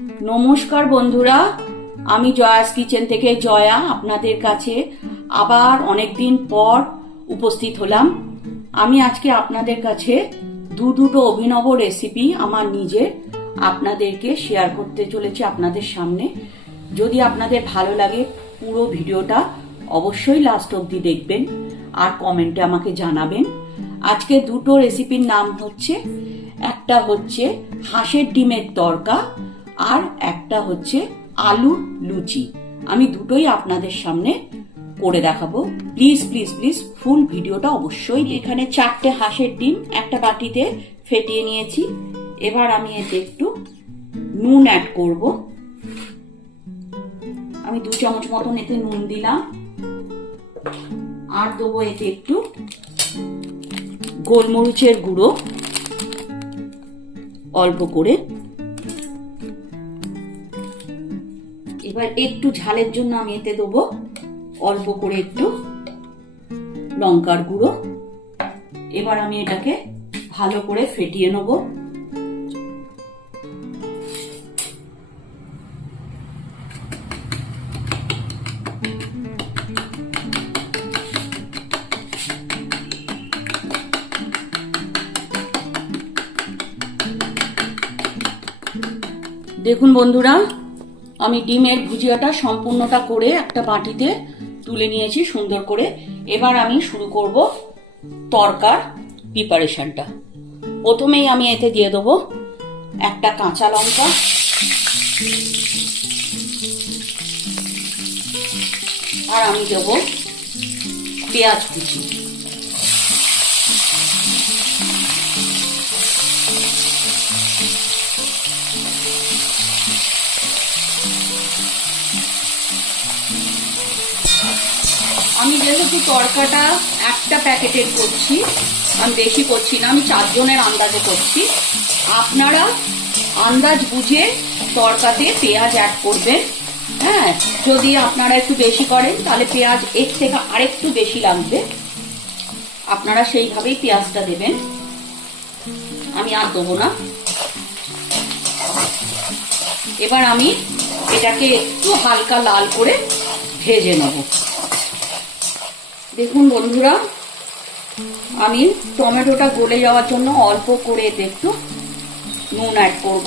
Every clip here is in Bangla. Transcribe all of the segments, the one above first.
নমস্কার বন্ধুরা, আমি জয়াস কিচেন থেকে জয়া আপনাদের কাছে আবার অনেকদিন পর উপস্থিত হলাম। আমি আজকে আপনাদের কাছে দুটো অভিনব রেসিপি আমার নিজের আপনাদেরকে শেয়ার করতে চলেছি আপনাদের সামনে। যদি আপনাদের ভালো লাগে পুরো ভিডিওটা অবশ্যই লাস্ট অবধি দেখবেন আর কমেন্টে আমাকে জানাবেন। আজকে দুটো রেসিপির নাম হচ্ছে, একটা হচ্ছে হাঁসের ডিমের তড়কা আর একটা হচ্ছে আলুর লুচি। আমি দুটোই আপনাদের সামনে করে দেখাবো। প্লিজ প্লিজ প্লিজ ফুল ভিডিওটা অবশ্যই। এখানে 4টে হাঁসের ডিম একটা বাটিতে ফেটিয়ে নিয়েছি। এবার আমি এতে একটু নুন অ্যাড করব। আমি 2 চামচ মতন এতে নুন দিলাম, আর দেবো এতে একটু গোলমরিচের গুঁড়ো অল্প করে। এবার একটু ঝালের জন্য আমি এতে দেবো অল্প করে একটু লঙ্কার গুঁড়ো। এবার আমি এটাকে ভালো করে ফেটিয়ে নেব। দেখুন বন্ধুরা, আমি ডিমের ভুজিয়াটা সম্পূর্ণটা করে একটা বাটিতে তুলে নিয়েছি সুন্দর করে। এবার আমি শুরু করব তড়কার প্রিপারেশনটা। প্রথমেই আমি এতে দিয়ে দেবো একটা কাঁচা লঙ্কা, আর আমি দেবো পেঁয়াজ কুচি। আমি যেহেতু তড়কাটা একটা প্যাকেটের করছি, আমি বেশি করছি না, আমি 4 জনের আন্দাজে করছি। আপনারা আন্দাজ বুঝে তড়কাতে পেঁয়াজ অ্যাড করবেন। হ্যাঁ, যদি আপনারা একটু বেশি করেন তাহলে পেঁয়াজ এর থেকে আরেকটু বেশি লাগবে, আপনারা সেইভাবেই পেঁয়াজটা দেবেন। আমি আর দেবো না। এবার আমি এটাকে একটু হালকা লাল করে ভেজে নেব। দেখুন বন্ধুরা, আমি টমেটোটা গলে যাওয়ার জন্য অল্প করে একটু নুন অ্যাড করব।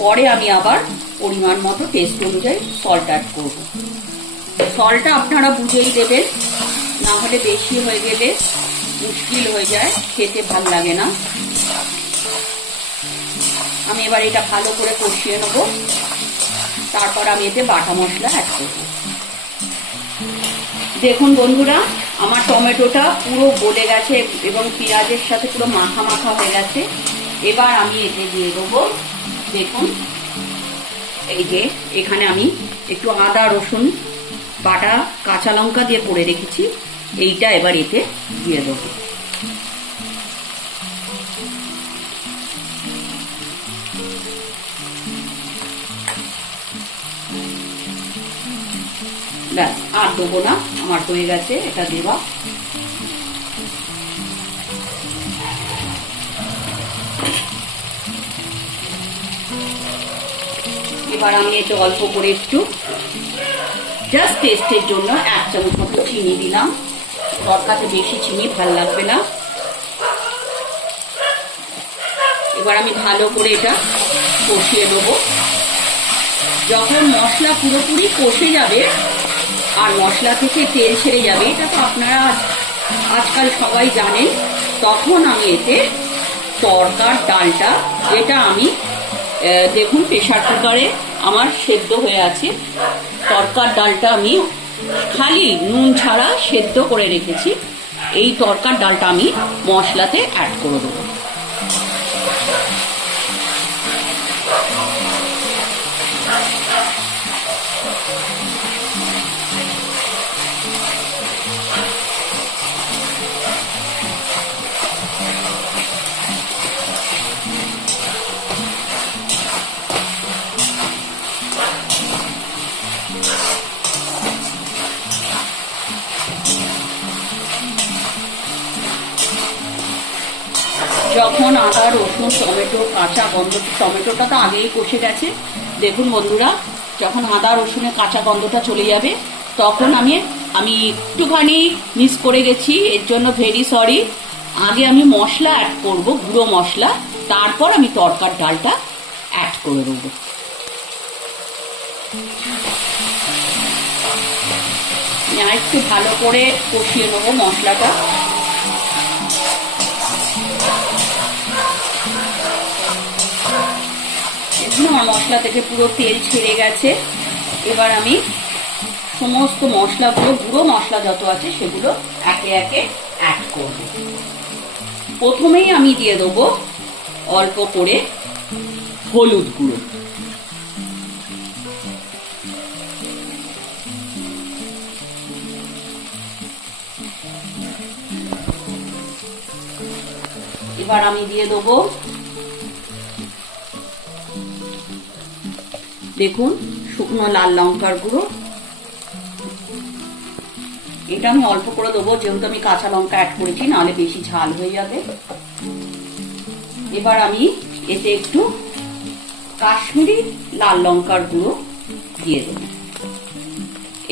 পরে আমি আবার পরিমাণ মতো টেস্ট অনুযায়ী সল্ট অ্যাড করব। সল্টটা আপনারা বুঝেই দেবেন, না হলে বেশি হয়ে গেলে মুশকিল হয়ে যায়, খেতে ভালো লাগে না। আমি এবার এটা ভালো করে কষিয়ে নেব। তারপর আমি এতে বাটা মশলা অ্যাড করব। দেখুন বন্ধুরা, আমার টমেটোটা পুরো গলে গেছে এবং পেঁয়াজের সাথে পুরো মাখা মাখা হয়ে গেছে। এবার আমি এতে দিয়ে দেবো, দেখুন এই যে এখানে আমি একটু আদা রসুন বাটা কাঁচা লঙ্কা দিয়ে করে রেখেছি, এইটা এবার এতে দিয়ে দেবো। ব্যাস, আর দেবো না, আমার হয়ে গেছে এটা দেওয়া। এবার আমি এটা অল্প করে একটু জাস্ট টেস্টের জন্য 1 চামচ মতো চিনি দিলাম। তড়কাতে বেশি চিনি ভাল লাগবে না। এবার আমি ভালো করে এটা কষিয়ে দেবো। যখন মশলা পুরোপুরি কষে যাবে আর মশলা থেকে তেল ছেড়ে যাবে, এটা তো আপনারা আজকাল সবাই জানেন, তখন আমি এতে তড়কার ডালটা, যেটা আমি দেখুন প্রেসার কুকারে আমার সেদ্ধ হয়ে আছে, তড়কার ডালটা আমি খালি নুন ছাড়া সেদ্ধ করে রেখেছি, এই তড়কার ডালটা আমি মশলাতে অ্যাড করে দেবো। যখন আদা রসুন টমেটো কাঁচা গন্ধ, টমেটোটা তো আগেই কষে গেছে, দেখুন বন্ধুরা, যখন আদা রসুনের কাঁচা গন্ধটা চলে যাবে তখন আমি একটুখানি মিস করে গেছি, এর জন্য ভেরি সরি। আগে আমি মশলা অ্যাড করব, গুঁড়ো মশলা, তারপর আমি তরকার ডালটা অ্যাড করে দেবো। একটু ভালো করে কষিয়ে নেবো মশলাটা। আমার মশলা থেকে পুরো তেল ছেড়ে গেছে। এবার আমি সমস্ত মশলাগুলো, গুঁড়ো মশলা যত আছে সেগুলো একে একে অ্যাড করব। প্রথমেই আমি দিয়ে দেবো অল্প করে হলুদ গুঁড়ো, এবার আমি দিয়ে দেবো, দেখুন, শুকনো লাল লঙ্কার গুঁড়ো। এটা আমি অল্প করে দেবো যেহেতু আমি কাঁচা লঙ্কা অ্যাড করেছি, নাহলে বেশি ঝাল হয়ে যাবে। এবার আমি এতে একটু কাশ্মীরি লাল লঙ্কার গুঁড়ো দিয়ে দেব।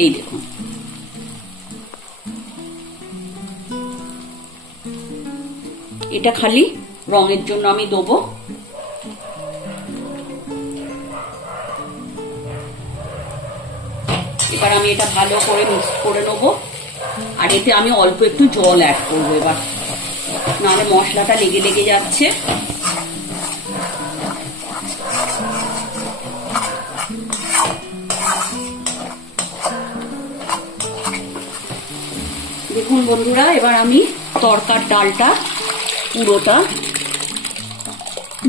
এই দেখুন, এটা খালি রঙের জন্য আমি দেবো। এবার আমি এটা ভালো করে মিক্স করে নেবো, আর এতে আমি অল্প একটু জল অ্যাড করবো এবার, নাহলে মশলাটা লেগে লেগে যাচ্ছে। দেখুন বন্ধুরা, এবার আমি তরকার ডালটা পুরোটা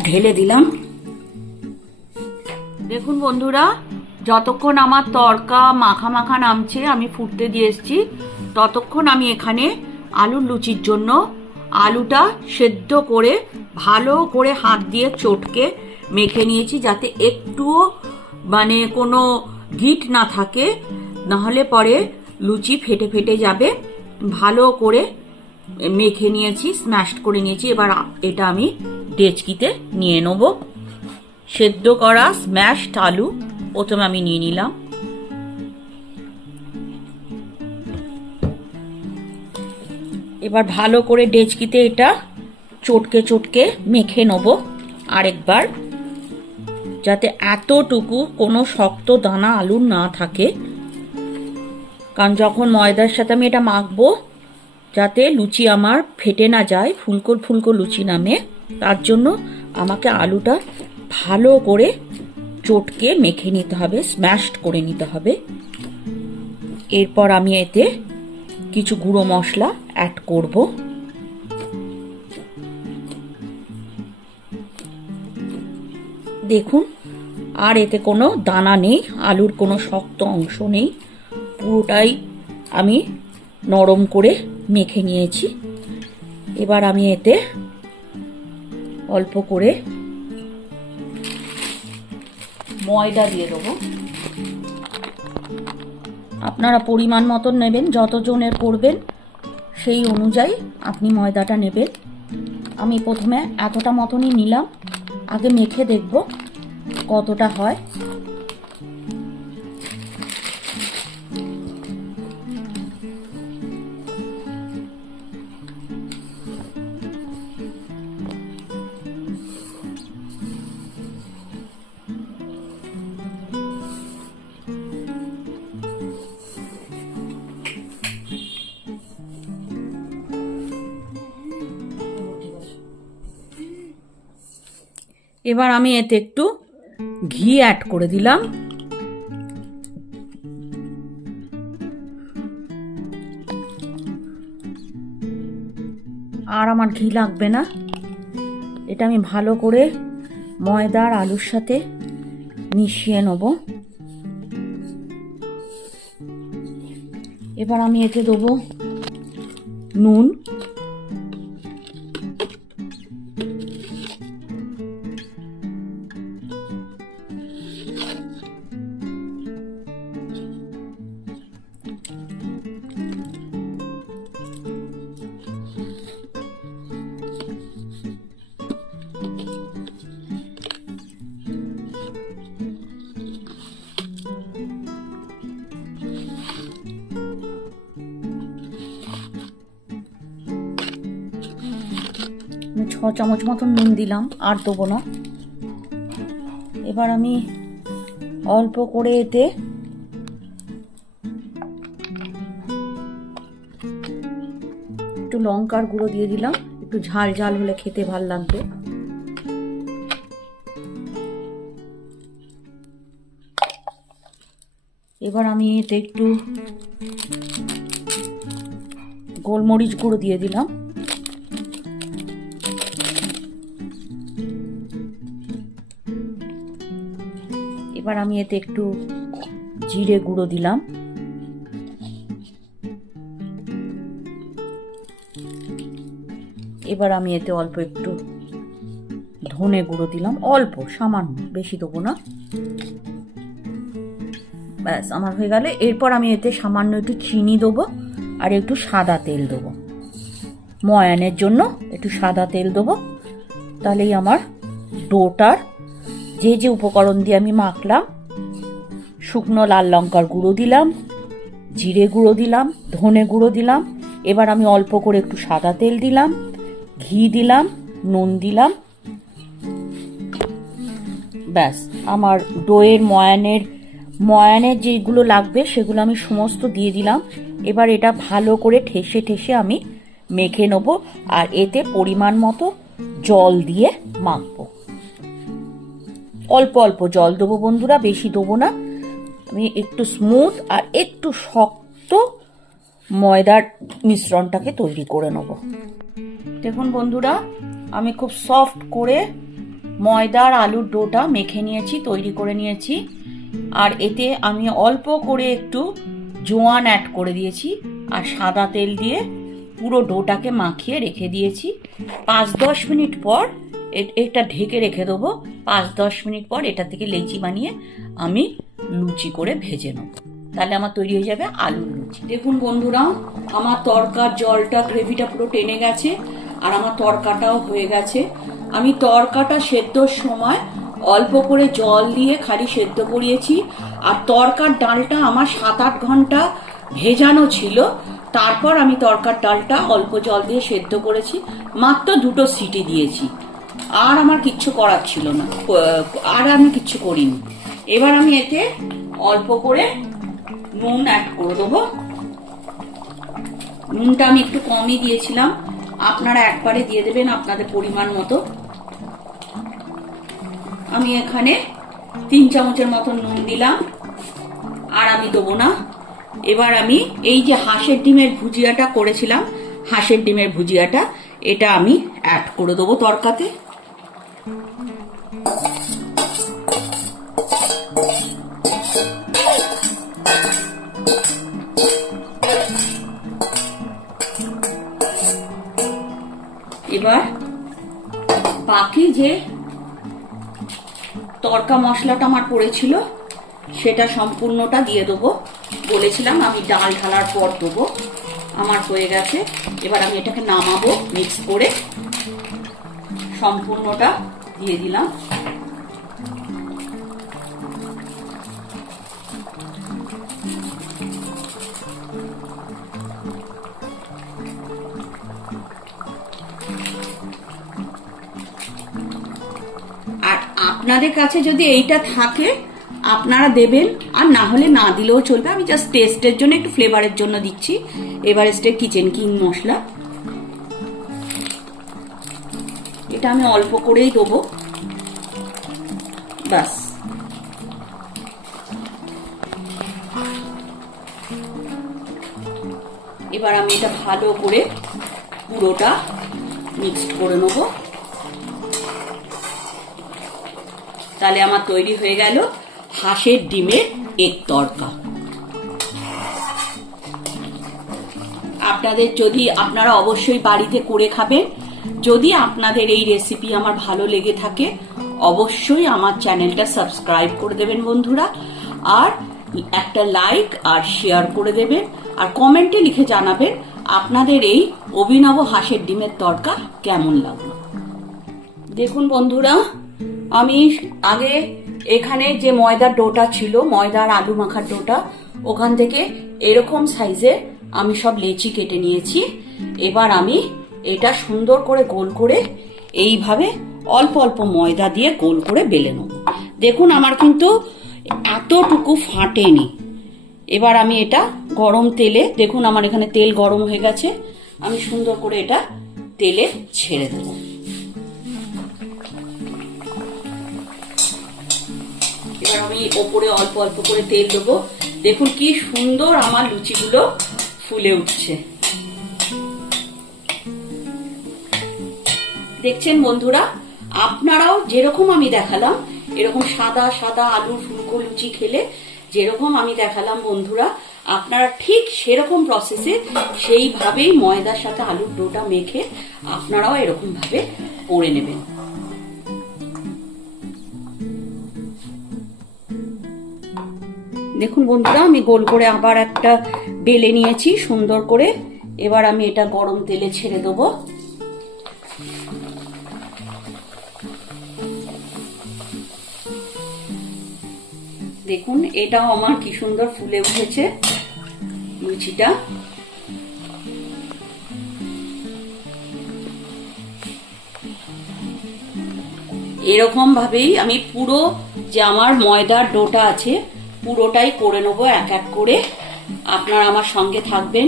ঢেলে দিলাম। দেখুন বন্ধুরা, যতক্ষণ আমার তরকা মাখা মাখা নামছে, আমি ফুটতে দিয়ে এসছি, ততক্ষণ আমি এখানে আলুর লুচির জন্য আলুটা সেদ্ধ করে ভালো করে হাত দিয়ে চটকে মেখে নিয়েছি, যাতে একটুও মানে কোনো গিট না থাকে, নাহলে পরে লুচি ফেটে ফেটে যাবে। ভালো করে মেখে নিয়েছি, স্ম্যাশড করে নিয়েছি। এবার এটা আমি ডেচকিতে নিয়ে নেব। সেদ্ধ করা স্ম্যাশড আলু প্রথমে আমি নিয়ে নিলাম। এবার ভালো করে ডেচকিতে এটা চটকে চটকে মেখে নেব আরেকবার, যাতে এতটুকু কোনো শক্ত দানা আলুর না থাকে। কারণ যখন ময়দার সাথে আমি এটা মাখবো, যাতে লুচি আমার ফেটে না যায়, ফুলকো ফুলকো লুচি নামে, তার জন্য আমাকে আলুটা ভালো করে চটকে মেখে নিতে হবে, স্ম্যাশড করে নিতে হবে। এরপর আমি এতে কিছু গুঁড়ো মশলা অ্যাড করব। দেখুন, আর এতে কোনো দানা নেই, আলুর কোনো শক্ত অংশ নেই, পুরোটাই আমি নরম করে মেখে নিয়েছি। এবার আমি এতে অল্প করে ময়দা দিয়ে দেবো। আপনারা পরিমাণ মতন নেবেন, যতজনের করবেন সেই অনুযায়ী আপনি ময়দাটা নেবেন। আমি প্রথমে এতটা মতনই নিলাম, আগে মেখে দেখব কতটা হয়। এবার আমি এতে একটু ঘি অ্যাড করে দিলাম। আর আমার ঘি লাগবে না। এটা আমি ভালো করে ময়দার আলুর সাথে মিশিয়ে নেব। এবার আমি এতে দেবো নুন, চামচ মতন নুন দিলাম, আর দেবো না। এবার আমি অল্প করে এতে একটু লঙ্কার গুঁড়ো দিয়ে দিলাম, একটু ঝাল ঝাল হলে খেতে ভাল লাগবে। এবার আমি এতে একটু গোলমরিচ গুঁড়ো দিয়ে দিলাম, এবার আমি এতে একটু জিরে গুঁড়ো দিলাম, এবার আমি এতে অল্প একটু ধনে গুঁড়ো দিলাম, অল্প সামান্য, বেশি দেবো না। ব্যাস আমার হয়ে গেলে। এরপর আমি এতে সামান্য একটু চিনি দেবো আর একটু সাদা তেল দেবো, ময়ানের জন্য একটু সাদা তেল দেবো। তাহলেই আমার ডোটার যে যে উপকরণ দিয়ে আমি মাখলাম, শুকনো লাল লঙ্কার গুঁড়ো দিলাম, জিরে গুঁড়ো দিলাম, ধনে গুঁড়ো দিলাম, এবার আমি অল্প করে একটু সাদা তেল দিলাম, ঘি দিলাম, নুন দিলাম, ব্যাস আমার দইয়ের ময়ানের যেগুলো লাগবে সেগুলো আমি সমস্ত দিয়ে দিলাম। এবার এটা ভালো করে ঠেসে ঠেসে আমি মেখে নেব, আর এতে পরিমাণ মতো জল দিয়ে মাখবো। অল্প অল্প জল দেবো বন্ধুরা, বেশি দেবো না। আমি একটু স্মুথ আর একটু শক্ত ময়দার মিশ্রণটাকে তৈরি করে নেব। দেখুন বন্ধুরা, আমি খুব সফট করে ময়দার আলুর ডোটা মেখে নিয়েছি, তৈরি করে নিয়েছি। আর এতে আমি অল্প করে একটু জোয়ান অ্যাড করে দিয়েছি, আর সাদা তেল দিয়ে পুরো ডোটাকে মাখিয়ে রেখে দিয়েছি। 5-10 মিনিট পর এটা ঢেকে রেখে দেবো। 5-10 মিনিট পর এটা থেকে লেচি বানিয়ে আমি লুচি করে ভেজে নেব, তাহলে আমার তৈরি হয়ে যাবে আলুর লুচি। দেখুন বন্ধুরা, আমার তরকার জলটা, গ্রেভিটা পুরো টেনে গেছে, আর আমার তরকাটাও হয়ে গেছে। আমি তরকাটা সেদ্ধর সময় অল্প করে জল দিয়ে খালি সেদ্ধ করিয়েছি, আর তরকার ডালটা আমার 7-8 ঘন্টা ভেজানো ছিল। তারপর আমি তরকার ডালটা অল্প জল দিয়ে সেদ্ধ করেছি, মাত্র 2টো সিটি দিয়েছি, আর আমার কিচ্ছু করার ছিল না, আর আমি কিচ্ছু করিনি। এবার আমি এতে অল্প করে নুন অ্যাড করে দেবো। নুনটা আমি একটু কমই দিয়েছিলাম, আপনারা একবারে দিয়ে দেবেন আপনাদের পরিমাণ মতো। আমি এখানে 3 চামচের মতন নুন দিলাম, আর আমি দেবো না। এবার আমি এই যে হাঁসের ডিমের ভুজিয়াটা করেছিলাম, হাঁসের ডিমের ভুজিয়াটা, এটা আমি অ্যাড করে দেবো তরকাতে। এবার বাকি যে তরকা মশলাটা আমার পড়েছিল সেটা সম্পূর্ণটা দিয়ে দেবো। বলেছিলাম আমি ডাল ঢালার পর দেবো। আমার হয়ে গেছে। এবার আমি এটাকে নামাবো, মিক্স করে সম্পূর্ণটা দিয়ে দিলাম। আর আপনাদের কাছে যদি এইটা থাকে আপনারা দেবেন, আর না হলে না দিলেও চলবে। আমি জাস্ট টেস্টের জন্য, একটু ফ্লেভারের জন্য দিচ্ছি এভারেস্টের কিচেন কিং মশলা। এটা আমি অল্প করেই দেবো, ব্যাস। এবার আমি এটা ভালো করে পুরোটা মিক্সড করে নেব। তাহলে আমার তৈরি হয়ে গেল হাঁসের ডিমের এগ তরকা। আপনাদের যদি, আপনারা অবশ্যই বাড়িতে করে খাবেন। যদি আপনাদের এই রেসিপি আমার ভালো লেগে থাকে অবশ্যই আমার চ্যানেলটা সাবস্ক্রাইব করে দেবেন বন্ধুরা, আর একটা লাইক আর শেয়ার করে দেবেন, আর কমেন্টে লিখে জানাবেন আপনাদের এই অভিনব হাঁসের ডিমের তরকা কেমন লাগলো। দেখুন বন্ধুরা, আমি আগে এখানে যে ময়দার ডোটা ছিল, ময়দার আলু মাখার ডোটা, ওখান থেকে এরকম সাইজের আমি সব লেচি কেটে নিয়েছি। এবার আমি এটা সুন্দর করে গোল করে এইভাবে অল্প অল্প ময়দা দিয়ে গোল করে বেলে নেব। দেখুন আমার কিন্তু এতটুকু ফাটেনি। এবার আমি এটা গরম তেলে, দেখুন আমার এখানে তেল গরম হয়ে গেছে, আমি সুন্দর করে এটা তেলে ছেড়ে দেব। এবার আমি ওপরে অল্প অল্প করে তেল দেবো। দেখুন কি সুন্দর আমার লুচিগুলো ফুলে উঠছে। দেখছেন বন্ধুরা, আপনারাও যেরকম আমি দেখালাম এরকম সাদা সাদা আলুর ফুলকো লুচি খেলে যেরকম আমি দেখালাম বন্ধুরা, আপনারা ঠিক সেরকম প্রসেসে সেইভাবেই ময়দার সাথে আলুর ডোটা মেখে আপনারাও এরকম ভাবে করে নেবেন। দেখুন বন্ধুরা, আমি গোল করে আবার একটা বেলে নিয়েছি সুন্দর করে। এবার আমি এটা গরম তেলে ছেড়ে দেবো। দেখুন এটাও আমার কি সুন্দর ফুলে উঠেছে লুচিটা। এরকম ভাবেই আমি পুরো যে আমার ময়দার ডোটা আছে পুরোটাই করে নেবো এক এক করে। আপনারা আমার সঙ্গে থাকবেন।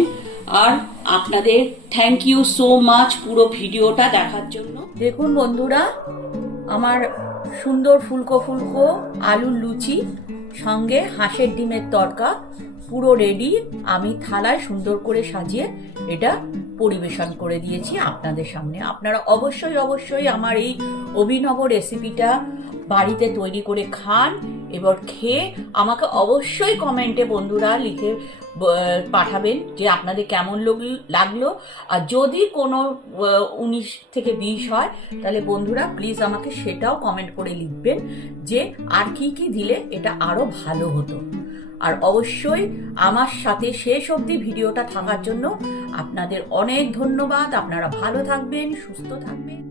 আর আপনাদের থ্যাংক ইউ সো মাচ পুরো ভিডিওটা দেখার জন্য। দেখুন বন্ধুরা, আমার সুন্দর ফুলকো ফুলকো আলুর লুচি সঙ্গে হাঁসের ডিমের তড়কা পুরো রেডি। আমি থালায় সুন্দর করে সাজিয়ে এটা পরিবেশন করে দিয়েছি আপনাদের সামনে। আপনারা অবশ্যই অবশ্যই আমার এই অভিনব রেসিপিটা বাড়িতে তৈরি করে খান। এবার খেয়ে আমাকে অবশ্যই কমেন্টে বন্ধুরা লিখে পাঠাবেন যে আপনাদের কেমন লাগলো। আর যদি কোনো 19 থেকে 20 হয় তাহলে বন্ধুরা প্লিজ আমাকে সেটাও কমেন্ট করে লিখবেন যে আর কি কি দিলে এটা আরো ভালো হতো। আর অবশ্যই আমার সাথে শেষ অবধি ভিডিওটা থাকার জন্য আপনাদের অনেক ধন্যবাদ। আপনারা ভালো থাকবেন, সুস্থ থাকবেন।